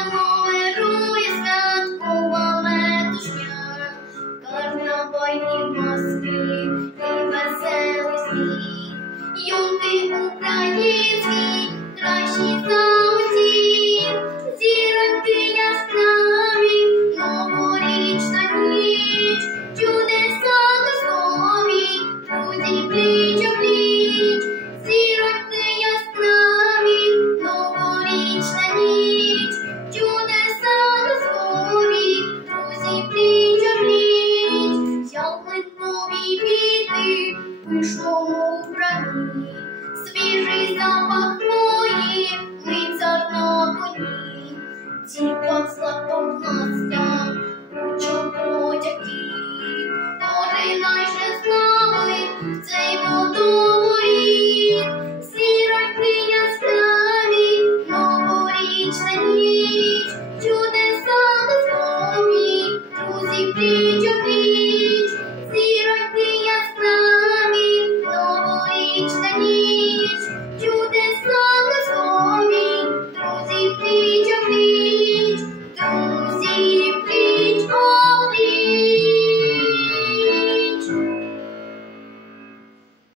село вирує святкова метушня, карнавальні маски і веселий сміх. Юнки українські кращі за усіх, зіроньки яскраві, новорічна ніч, чудеса казкові, друзі пліч-о-пліч, зіроньки яскраві, новорічна ніч, чудеса казкові, друзі пліч-о-пліч, ялинкові квіти в пишному вбранні, свіжий запах хвої, лицар на коні, ціпок златовласта, ручопотяки, поринай же з нами в цей водоворіт, зіроньки яскраві, новорічна ніч, чудеса казкові, друзі пліч-о-пліч.